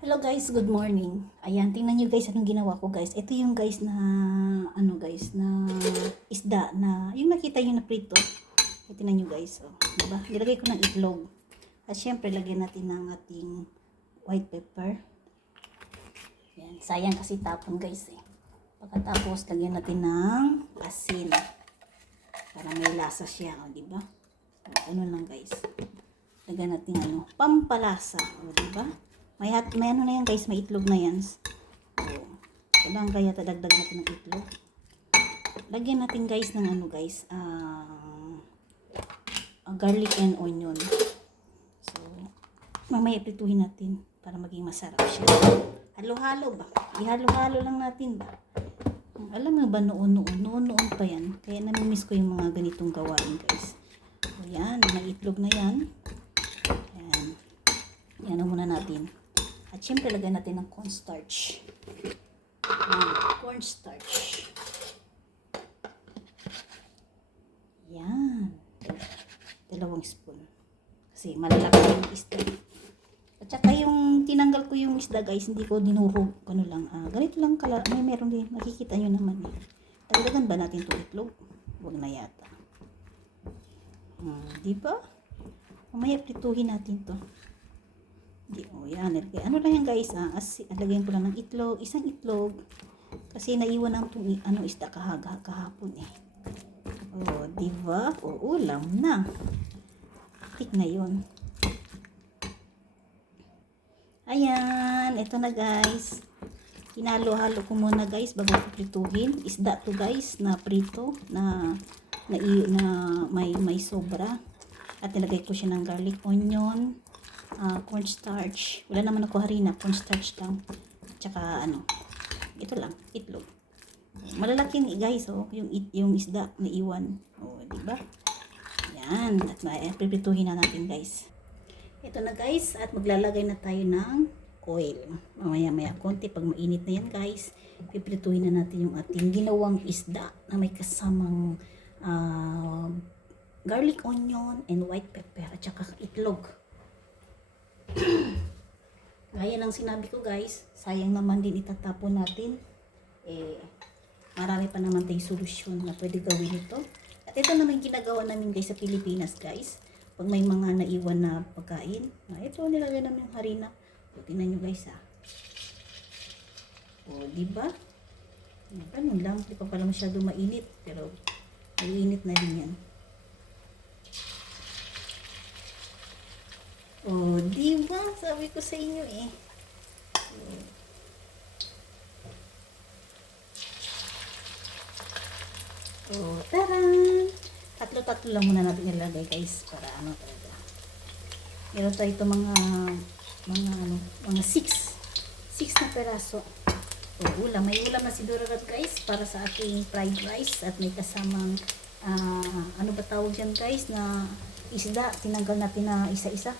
Hello guys, good morning. Ayan, tingnan nyo guys anong ginawa ko guys. Ito yung guys na, na isda na, yung nakita nyo na prito. Tingnan nyo guys, oh. Diba? Nilagay ko ng itlog. At syempre, lagyan natin ng ating white pepper. Ayan, sayang kasi tapon guys eh. Pagkatapos, lagyan natin ng asin. Para may lasa siya, oh, diba? Ano lang guys. Lagyan natin pampalasa, oh, diba? May ano na yan guys, may itlog na yan. So, kailangan kaya tadagdag natin ng itlog. Lagyan natin guys ng garlic and onion. So, mamaya prituhin natin para maging masarap siya. Halo-halo ba? Ihalo-halo lang natin ba? Alam mo ba noon pa yan. Kaya namimiss ko yung mga ganitong gawain guys. So, yan, may itlog na yan. Yan. Yan muna natin. At syempre, lagyan natin ng cornstarch. Cornstarch. Yan. 2 spoon. Kasi malalaki yung isda. At saka yung tinanggal ko yung isda guys, hindi ko dinurog. Ganito lang meron din. Makikita nyo naman eh. Dagdagan ba natin itong itlog? Huwag na yata. Diba? Mamaya prituhin natin to. Yan. Ano lang yan guys, lagyan ko lang ng itlog, isang itlog. Kasi naiwan ang isda kahapon eh. Diba? Ulam na. Tik na yun. Ayan, ito na guys. Hinalo-halo ko muna guys bago ko prituhin. Isda to guys na prito na may sobra. At nilagay ko siya ng garlic, onion, cornstarch. Wala naman ako harina, cornstarch lang. Tsaka ito lang, itlog. Malalaki ni guys, yung isda na iwan. Di ba? Yan, at pipituhin na natin guys. Ito na guys, at maglalagay na tayo ng oil. Mamaya-maya konti pag mainit na yan guys, pipituhin na natin yung ating ginawang isda na may kasamang garlic, onion, and white pepper at saka itlog. Gaya ng sinabi ko guys, sayang naman din itatapon natin. Marami pa naman tayong solusyon na pwede gawin ito. At ito naman ginagawa namin guys sa Pilipinas guys. Pag may mga naiwan na pagkain, ito nilagay namin yung harina. Tingnan nyo guys diba? Ganun lang, di pa pala masyado mainit. Pero mainit na rin yan. Diba? Sabi ko sa inyo eh. Taran! Tatlo-tatlo lang muna natin ilagay guys para talaga. Meron tayo ito mga 6 na peraso. Ulam. May ulam na si Dorarat guys para sa ating fried rice at may kasamang ano ba tawag yan guys na isda. Tinanggal natin na isa-isa.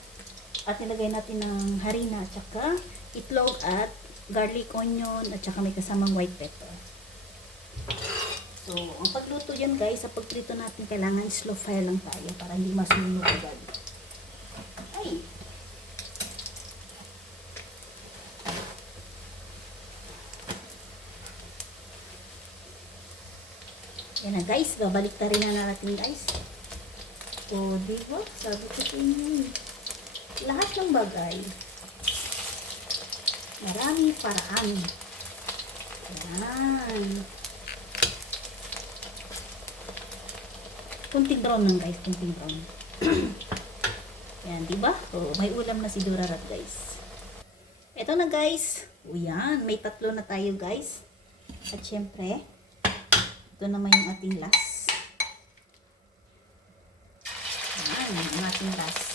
At nilagay natin ng harina at saka itlog at garlic, onion at saka may kasamang white pepper. So, ang pagluto dyan guys, sa pagprito natin kailangan slow fire lang tayo para hindi masunog agad. Ay! Yan na guys, babalik ta rin na natin guys. Diba? Sabi ko sa inyo. Lahat ng bagay, marami paraan. Yan. Kunting brown lang guys, kunting brown. Yan, diba? May ulam na si Dorarat guys. Ito na guys. Yan, may 3 na tayo guys. At syempre, ito naman yung ating last. Yan, yung ating last.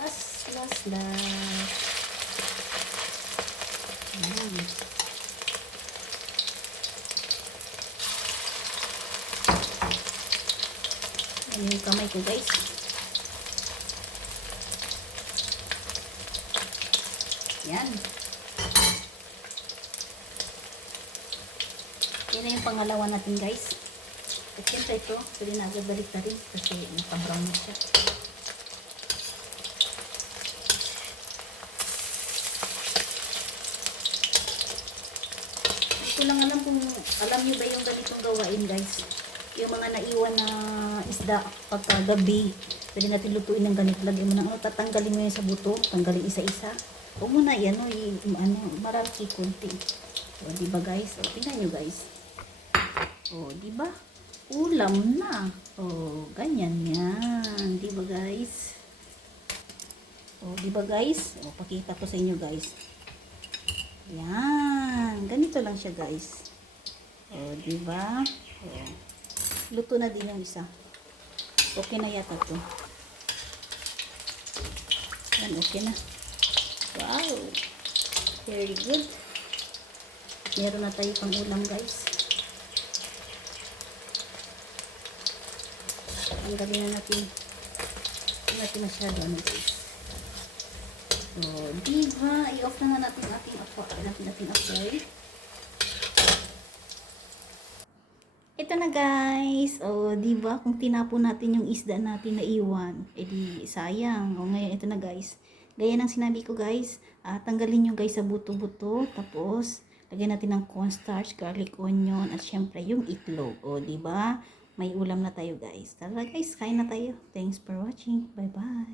Last. Yan. Yan yung kamay ko guys. Yan. Yan na yung pangalawa natin guys. At syempre ito, pwede na agad balik na rin kasi naka-brown na siya. ko lang alam kung alam niyo ba yung ganitong gawain guys. Yung mga naiwan na isda pagkagabi. Pwede natin lutuin ng ganito. Lagyan mo ng ano, tatanggalin mo yun sa buto. Tanggalin isa-isa. Huwag mo na yan, marami kunti. O, diba guys? O, tingnan nyo guys. O, diba? Ulam na. O, ganyan yan. Diba guys? O, diba guys? O, pakita ko sa inyo guys. Yan. Ganito lang siya guys. O, diba? O, luto na din yung isa. Okay na yata to. Yan, okay na. Wow. Very good. Meron na tayo pang ulam guys. Tanggalin na natin. Hindi natin masyado ano guys. So, diba? I-off na nga natin ating apply. Ito na guys. O, diba? Kung tinapon natin yung isda natin na iwan, edi sayang. O, ngayon ito na guys. Gaya ng sinabi ko guys, tanggalin nyo guys sa buto-buto. Tapos, lagyan natin ng cornstarch, garlic, onion, at syempre yung itlog. O, diba? May ulam na tayo guys. Tara guys, kain na tayo. Thanks for watching. Bye-bye.